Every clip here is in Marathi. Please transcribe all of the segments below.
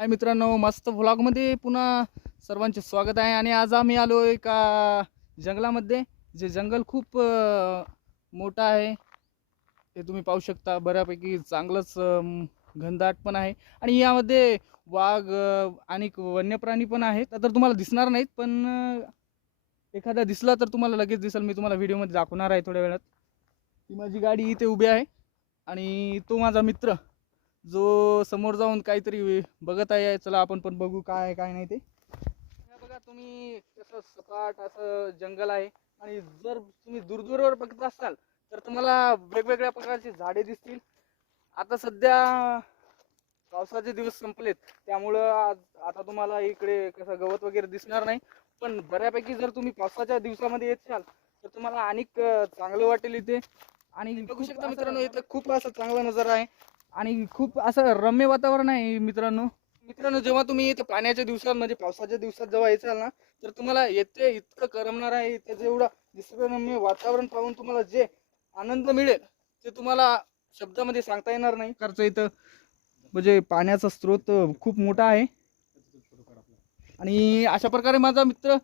हाय मित्रांनो, मस्त व्लॉगमध्ये पुन्हा सर्वांचे स्वागत आहे. आणि आज आम्ही आलो एका जंगलामध्ये. जे जंगल खूप मोठं आहे. हे तुम्ही पाहू शकता. बऱ्यापैकी चांगलंच घनदाट पण आहे. आणि यामध्ये वाघ आणि वन्य प्राणी पण आहेत. तर तुम्हाला दिसणार नाहीत, पण एखादा दिसला तर तुम्हाला लगेच दिसेल. मी तुम्हाला व्हिडिओमध्ये दाखवणार आहे थोड्या वेळात. ही माझी गाडी इथे उभी आहे आणि तो माझा मित्र जो समोर जाऊन काहीतरी बघत आहे. चला आपण पण बघू काय आहे काय नाही ते. हे बघा तुम्ही, कसं सपाट असं जंगल आहे. आणि जर तुम्ही दूरवर बघत असाल तर तुम्हाला वेगवेगळ्या प्रकारची झाडे दिसतील. आता सध्या पावसाचे दिवस संपलेत, त्यामुळं आता तुम्हाला इकडे कसं गवत वगैरे दिसणार नाही. पण बऱ्यापैकी जर तुम्ही पावसाच्या दिवसामध्ये येताल तर तुम्हाला अनेक चांगलं वाटेल इथे. आणि बघू शकता मित्रांनो, इथं खूप असं चांगला नजारा आहे आणि खूप असं रम्य वातावरण आहे मित्रांनो. जेव्हा तुम्ही इथे पाण्याच्या दिवसात म्हणजे पावसाच्या दिवसात जेव्हा येचाल ना, तर तुम्हाला येथे इतकं करमणार आहे. त्याचं एवढं निसर्गरम्य वातावरण पाहून तुम्हाला जे आनंद मिळेल ते तुम्हाला शब्दामध्ये सांगता येणार नाही. खर्च इथं म्हणजे पाण्याचा स्रोत खूप मोठा आहे. आणि अशा प्रकारे माझा मित्र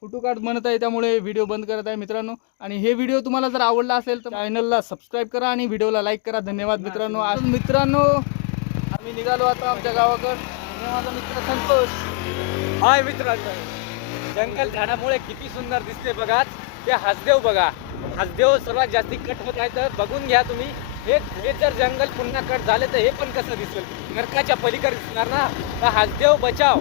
फोटो काढ म्हणत आहे, त्यामुळे व्हिडिओ बंद करत आहे मित्रांनो. आणि हे व्हिडिओ तुम्हाला जर आवडला असेल तर चॅनलला सबस्क्राईब करा आणि व्हिडिओला लाईक करा. धन्यवाद मित्रांनो. आज मित्रांनो आम्ही निघालो आता आमच्या गावाकडे. हे माझा मित्र संतोष. हाय मित्रांनो, जंगल झाडामुळे किती सुंदर दिसते बघा. ते हसदेव बघा, हसदेव सर्वात जास्ती कट होत आहे. तर बघून घ्या तुम्ही. हे जर जंगल पुन्हा कट झाले तर हे पण कसं दिसेल, नरकाच्या पलीकडे दिसणार ना. तर हसदेव बचाव.